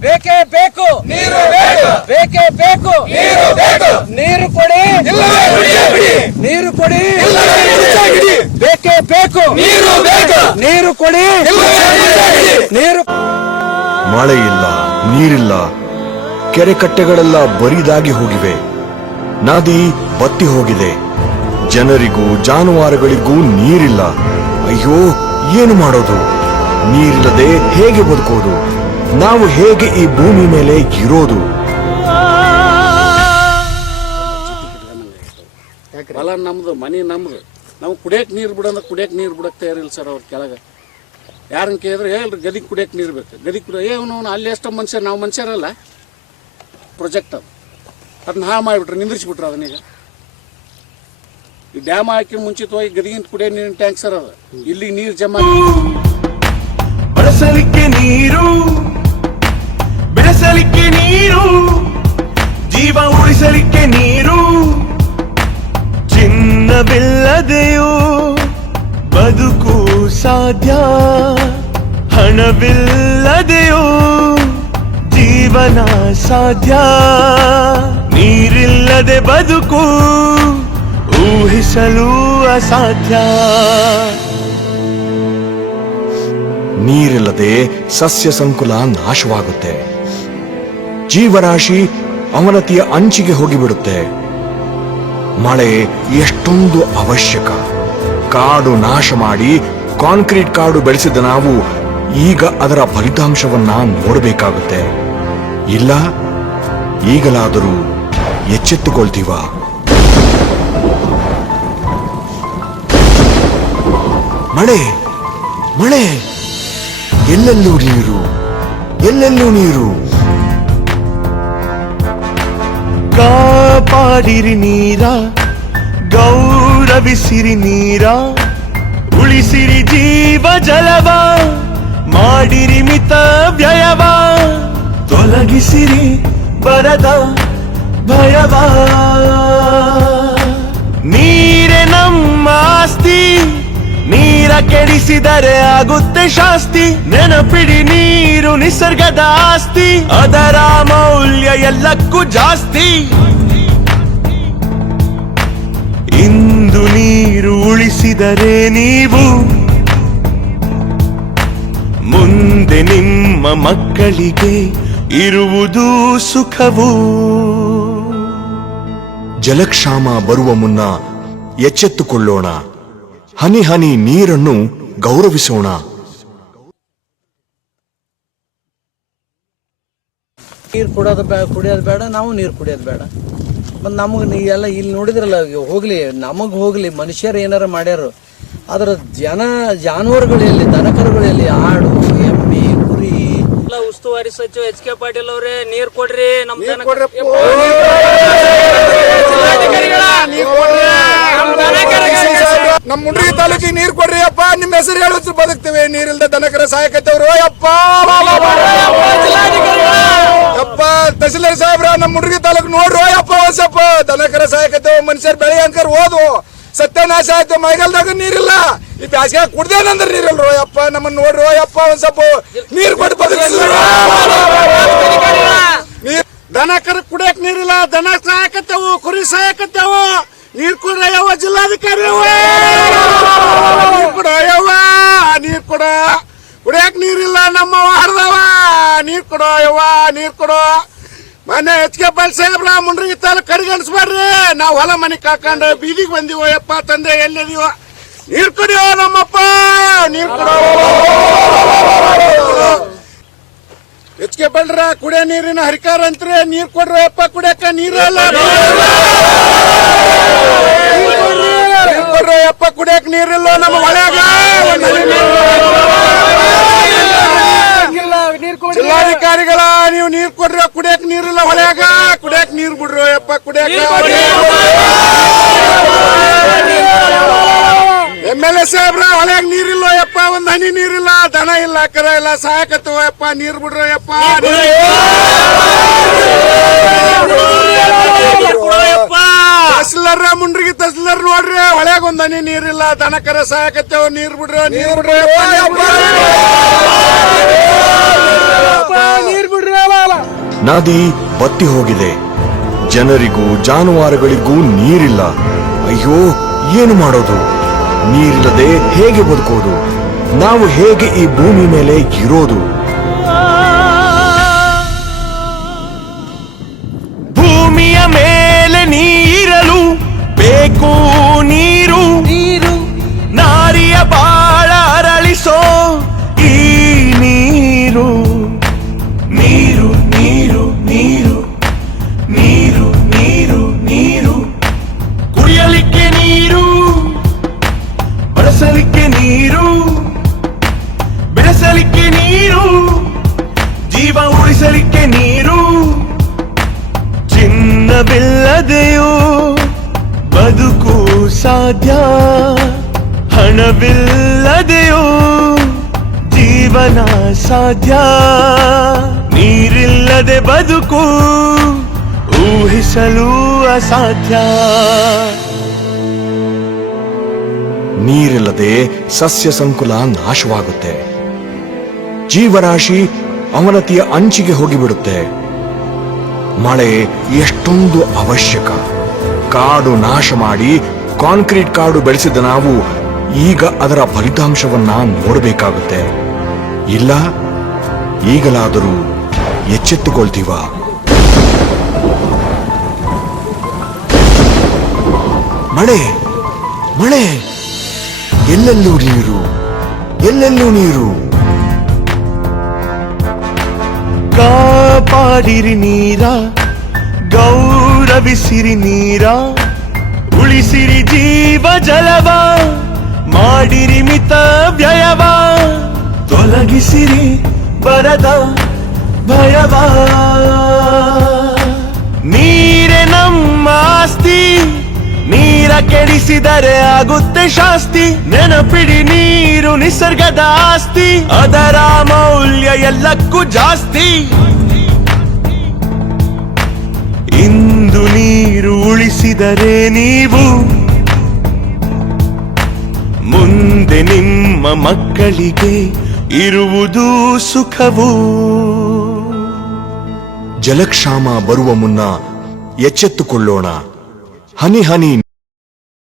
ಬೇಕೇ ಬೇಕು. ನೀರು ಬೇಕು. ಬೇಕೇ. ಬೇಕು ನೀರು ಬೇಕು. ನೀರು ಕೊಡಿ. ಇಲ್ಲವೇ ಬಿಡಿ ಬಿಡಿ ನೀರು ಕೊಡಿ. ಬೇಕೇ ಬೇಕು. ನೀರು ಬೇಕು. ನೀರು ಕೊಡಿ. ನೀರು ಮಳೆ ಇಲ್ಲ ನೀರಿಲ್ಲ ಕೆರೆ ಕಟ್ಟೆಗಳೆಲ್ಲ ಬರಿದಾಗಿ ಹೋಗಿವೆ. ನದಿ ಬತ್ತಿ ಹೋಗಿದೆ. ಜನರಿಗೂ ಜಾನುವಾರುಗಳಿಗೂ ನೀರಿಲ್ಲ. ಅಯ್ಯೋ ಏನು ಮಾಡೋದು? ನೀರಿಲ್ಲದೆ ಹೇಗೆ ಬದುಕೋದು ನಾವು ಹೇಗೆ ಈ ಭೂಮಿ ಮೇಲೆ ಇರೋದು? ಹೊಲ ನಮ್ದು, ಮನೆ ನಮ್ದು. ನಾವು ಕುಡಿಯಕ್ ನೀರು ಬಿಡಂದ್ರೆ ಕುಡಿಯಕ್ ನೀರು ಬಿಡಕ್ ತಯಾರಿಲ್ಲ ಸರ್ ಅವ್ರ ಕೆಳಗೆ. ಯಾರನ್ನ ಕೇಳಿದ್ರೆ ಹೇಳ್ರಿ ಗದಿ ಕುಡಿಯಕ್ ನೀರು ಬೇಕು. ಗದಿ ಕುಡಿಯೋ ಏನು ಅಲ್ಲಿ ಎಷ್ಟೋ ಮನುಷ್ಯ ನಾವು ಮನುಷ್ಯರಲ್ಲ. ಪ್ರೊಜೆಕ್ಟ್ ಅದು ಅದನ್ನ ಹಾ ಮಾಡಿಬಿಟ್ರೆ, ನಿಂದ್ರಿಸ್ಬಿಟ್ರು ಅದನ್ನೀಗ ಈ ಡ್ಯಾಮ್ ಹಾಕಿ ಮುಂಚಿತವಾಗಿ ಗದಿಗಿಂತ ಕುಡಿಯೋ ನೀರಿನ ಟ್ಯಾಂಕ್ ಸರ್ ಅದು. ಇಲ್ಲಿ ನೀರು ಜಮಾ ಬಳಸಲಿಕ್ಕೆ ನೀರು ಬೆಳೆಸಲಿಕ್ಕೆ ನೀರು, ಜೀವ ಉಳಿಸಲಿಕ್ಕೆ ನೀರು, ಚಿನ್ನವಿಲ್ಲದೆಯೂ ಬದುಕು ಸಾಧ್ಯ, ಹಣವಿಲ್ಲದೆಯೂ ಜೀವನ ಸಾಧ್ಯ. ನೀರಿಲ್ಲದೆ ಬದುಕು ಊಹಿಸಲು ಅಸಾಧ್ಯ. ನೀರಿಲ್ಲದೆ ಸಸ್ಯ ಸಂಕುಲ ನಾಶವಾಗುತ್ತೆ. ಜೀವರಾಶಿ ಅವನತಿಯ ಅಂಚಿಗೆ ಹೋಗಿಬಿಡುತ್ತೆ. ಮಳೆ ಎಷ್ಟೊಂದು ಅವಶ್ಯಕ. ಕಾಡು ನಾಶ ಮಾಡಿ ಕಾಂಕ್ರೀಟ್ ಕಾಡು ಬೆಳೆಸಿದ ನಾವು ಈಗ ಅದರ ಫಲಿತಾಂಶವನ್ನ ನೋಡಬೇಕಾಗುತ್ತೆ. ಇಲ್ಲ, ಈಗಲಾದರೂ ಎಚ್ಚೆತ್ತುಕೊಳ್ತೀವ? ಮಳೆ ಮಳೆ! ಎಲ್ಲೆಲ್ಲೂ ನೀರು ಎಲ್ಲೆಲ್ಲೂ ನೀರು. ಕಾಪಾಡಿರಿ ನೀರ, ಗೌರವಿಸಿರಿ ನೀರ, ಉಳಿಸಿರಿ ಜೀವ ಜಲವ, ಮಾಡಿರಿ ಮಿತ ವ್ಯಯವ, ತೊಲಗಿಸಿರಿ ಬರದ ಭಯವ. ಕೆಡಿಸಿದರೆ ಆಗುತ್ತೆ ಶಾಸ್ತಿ. ನೆನಪಿಡಿ ನೀರು ನಿಸರ್ಗದ ಆಸ್ತಿ. ಅದರ ಮೌಲ್ಯ ಎಲ್ಲಕ್ಕೂ ಜಾಸ್ತಿ. ಇಂದು ನೀರು ಉಳಿಸಿದರೆ ನೀವು ಮುಂದೆ ನಿಮ್ಮ ಮಕ್ಕಳಿಗೆ ಇರುವುದು ಸುಖವು. ಜಲಕ್ಷಾಮ ಬರುವ ಮುನ್ನ ಎಚ್ಚೆತ್ತುಕೊಳ್ಳೋಣ. ಹನಿ ಹನಿ ನೀರನ್ನು ಗೌರವಿಸೋಣ. ನೀರು ಕುಡಿಯೋದು ಬೇಡ ಕುಡಿಯೋದು ಬೇಡ ನಾವು ನೀರು ಕುಡಿಯೋದು ಬೇಡ. ಮತ್ತು ನಮಗೆ ನೀ ಎಲ್ಲ ಇಲ್ಲಿ ನೋಡಿದ್ರಲ್ಲ ಹೋಗ್ಲಿ ನಮಗೆ ಹೋಗ್ಲಿ ಮನುಷ್ಯರು ಏನಾರ ಮಾಡ್ಯಾರು. ಅದರ ಜನ ಜಾನುವಾರುಗಳಲ್ಲಿ ದನಕರುಗಳಲ್ಲಿ ಆಡು ಎಮ್ಮೆ ಕುರಿ. ಎಲ್ಲ ಉಸ್ತುವಾರಿ ಸಚಿವ ಎಚ್ ಕೆ ಪಾಟೀಲ್ ಅವರೇ ನೀರ್ ಕೊಡ್ರಿ ನಮ್ ನಮ್ಮ ಮುಂಡ್ರಿ ತಾಲೂಕಿಗೆ ನೀರು ಕೊಡ್ರಿ ಅಪ್ಪ. ನಿಮ್ಮ ಹೆಸರು ಹೇಳುತ್ತ ಬದುಕ್ತೇವೆ. ನೀರಿಲ್ದ ದನಕರ ಸಹಾಯಕತ್ತವ್ರು. ಅಪ್ಪ ಅಪ್ಪ ತಹಸೀಲ್ದಾರ್ ಸಾಹೇಬ್ರ, ನಮ್ಮ ಮುಂಡ್ರಿ ತಾಲೂಕು ನೋಡ್ರಿ. ಅಪ್ಪ ಹೊಸಪ್ಪ. ದನಕರ ಸಹಾಯಕತ್ತೇವ ಮನುಷ್ಯರ್ ಬೆಳೆ ಅಂಕರ್ ಓದು. ಸತ್ಯನಾಶ ಆಯ್ತು. ಮೈಗಾಲದಾಗ ನೀರಿಲ್ಲ. ಈ ಬ್ಯಾಸಿಗೆ ಕುಡ್ದೇನಂದ್ರ ನೀರಿಲ್ರೋ? ಅಪ್ಪ ನಮ್ಮನ್ನ ನೋಡ್ರು. ಅಪ್ಪ ಒಂದ್ ಸ್ವಲ್ಪ ನೀರ್ ಕೊಟ್ಟು ಬದುಕಿಲ್ಲ ದನಕರ ದನ ಕರ ಕುಡಿಯಕ್ ನೀರಿಲ್ಲ. ದನ ಸಾಯಕತ್ತೇವು ಕುರಿ ಸಾಯಕತ್ತೇವು ನೀರ್ ಕೊಡ ಯಾವ ಜಿಲ್ಲಾಧಿಕಾರಿ. ನೀರ್ ಕೊಡ ಯವ್ವ ನೀರ್ ಕೊಡ. ಕುಡಿಯಕ್ ನೀರಿಲ್ಲ ನಮ್ಮ ಹರಿದವ. ನೀರ್ ಕೊಡೋ ಯವ್ವ ನೀರ್ ಕೊಡೋ. ಮನೆ ಎಚ್ ಕೆ ಪಾಲ್ ಸಾಹೇಬ್ರ ಮುಂಡ್ರಿಗೆ ಕರಿಗಣಿಸ್ಬೇಡ್ರಿ ನಾವು ಹೊಲ ಮನೆ ಕಾಕೊಂಡು ಬೀದಿಗೆ ಬಂದಿವೋ, ಯಪ್ಪ ತಂದೆ, ಎಲ್ಲಿದೀವ. ನೀರ್ ಕುಡಿಯೋ ನಮ್ಮಪ್ಪ ನೀರ್ ಕೊಡೋ. ಕೆ ಬಲ್ರ ಕುಡಿಯೋ ನೀರಿನ ಹರಿಕಾರ ಅಂತ್ರಿ ನೀರ್ ಕೊಡ್ರ. ಅಪ್ಪ ಕುಡಿಯಕ ನೀರಲ್ಲ. ನೀರ್ ಕೊಡ್ರಿ. ಅಪ್ಪ ಕುಡಿಯಕ್ ನೀರಿಲ್ಲ. ನಮ್ಮ ನೀರು. ಜಿಲ್ಲಾಧಿಕಾರಿಗಳ ನೀವು ನೀರ್ ಕೊಡ್ರಿ ಕುಡಿಯಕ್ ನೀರಿಲ್ಲ. ಹೊಳ್ಯಾಗ ಕುಡಿಯಕ್ ನೀರ್ ಬಿಡ್ರಿ. ಅಪ್ಪ ಕುಡಿಯಕ ಎಂ ಎಲ್ ಎ ಸಾಹೇಬ್ರ ಹೊಳ್ಯಾಗ ನೀರಿಲ್ಲ. ಯಪ್ಪ ಒಂದ್ ಹನಿ ನೀರಿಲ್ಲ. ದನ ಇಲ್ಲ ಕರ ಇಲ್ಲ ಸಾಯಕತ್ತವ ಯಪ್ಪ ನೀರ್ ಬಿಡ್ರಯ್ಯಪ್ಪ ಯಪ್ಪ ತಹಸೀಲ್ದಾರ್ ಮುಂಡ್ರಿಗೆ ತಸ್ಲರ್ ನೋಡ್ರಿ ಹೊಳ್ಯಾಗ ಒಂದ್ ಹನಿ ನೀರಿಲ್ಲ ದನ ಕರ ಸಾಯಕತ್ತೇವ ನೀರ್ ಬಿಡ್ರ ನೀರ್ ಬಿಡ್ರ. ಯಪ್ಪ ನೀರ್ ಬಿಡ್ರಿ ನದಿ ಬತ್ತಿ ಹೋಗಿದೆ. ಜನರಿಗೂ ಜಾನುವಾರುಗಳಿಗೂ ನೀರಿಲ್ಲ. ಅಯ್ಯೋ ಏನು ಮಾಡೋದು? ನೀರಿಲ್ಲದೆ ಹೇಗೆ ಬದುಕೋದು? ನಾವು ಹೇಗೆ ಈ ಭೂಮಿ ಮೇಲೆ ಇರೋದು? ಭೂಮಿಯ ಮೇಲೆ ನೀರಲು ಬೇಕು ಬೆಳೆಸಲಿಕ್ಕೆ ನೀರು, ಜೀವ ಉಳಿಸಲಿಕ್ಕೆ ನೀರು, ಚಿನ್ನವಿಲ್ಲದೆಯೋ ಬದುಕು ಸಾಧ್ಯ, ಹಣವಿಲ್ಲದೆಯೋ ಜೀವನ ಸಾಧ್ಯ. ನೀರಿಲ್ಲದೆ ಬದುಕು ಊಹಿಸಲು ಅಸಾಧ್ಯ. ನೀರಿಲ್ಲದೆ ಸಸ್ಯ ಸಂಕುಲ ನಾಶವಾಗುತ್ತೆ. ಜೀವರಾಶಿ ಅವನತಿಯ ಅಂಚಿಗೆ ಹೋಗಿಬಿಡುತ್ತೆ. ಮಳೆ ಎಷ್ಟೊಂದು ಅವಶ್ಯಕ. ಕಾಡು ನಾಶ ಮಾಡಿ ಕಾಂಕ್ರೀಟ್ ಕಾಡು ಬೆಳೆಸಿದ ನಾವು ಈಗ ಅದರ ಫಲಿತಾಂಶವನ್ನ ನೋಡಬೇಕಾಗುತ್ತೆ. ಇಲ್ಲ, ಈಗಲಾದರೂ ಎಚ್ಚೆತ್ತುಕೊಳ್ತೀವ? ಮಳೆ ಮಳೆ. ಎಲ್ಲೆಲ್ಲೂ ನೀರು ಎಲ್ಲೆಲ್ಲೂ ನೀರು. ಕಾಪಾಡಿರಿ ನೀರ, ಗೌರವಿಸಿರಿ ನೀರ, ಉಳಿಸಿರಿ ಜೀವ ಜಲವ, ಮಾಡಿರಿ ಮಿತ ವ್ಯಯವ, ತೊಲಗಿಸಿರಿ ಬರದ ಭಯವ. ನೀರೆ ನಮ್ಮ ಆಸ್ತಿ ಕೆಡಿಸಿದರೆ ಆಗುತ್ತೆ ಶಾಸ್ತಿ. ನೆನಪಿಡಿ ನೀರು ನಿಸರ್ಗದ ಆಸ್ತಿ. ಅದರ ಮೌಲ್ಯ ಎಲ್ಲಕ್ಕೂ ಜಾಸ್ತಿ. ಇಂದು ನೀರು ಉಳಿಸಿದರೆ ನೀವು ಮುಂದೆ ನಿಮ್ಮ ಮಕ್ಕಳಿಗೆ ಇರುವುದು ಸುಖವು. ಜಲಕ್ಷಾಮ ಬರುವ ಮುನ್ನ ಎಚ್ಚೆತ್ತುಕೊಳ್ಳೋಣ. ಹನಿ ಹನಿ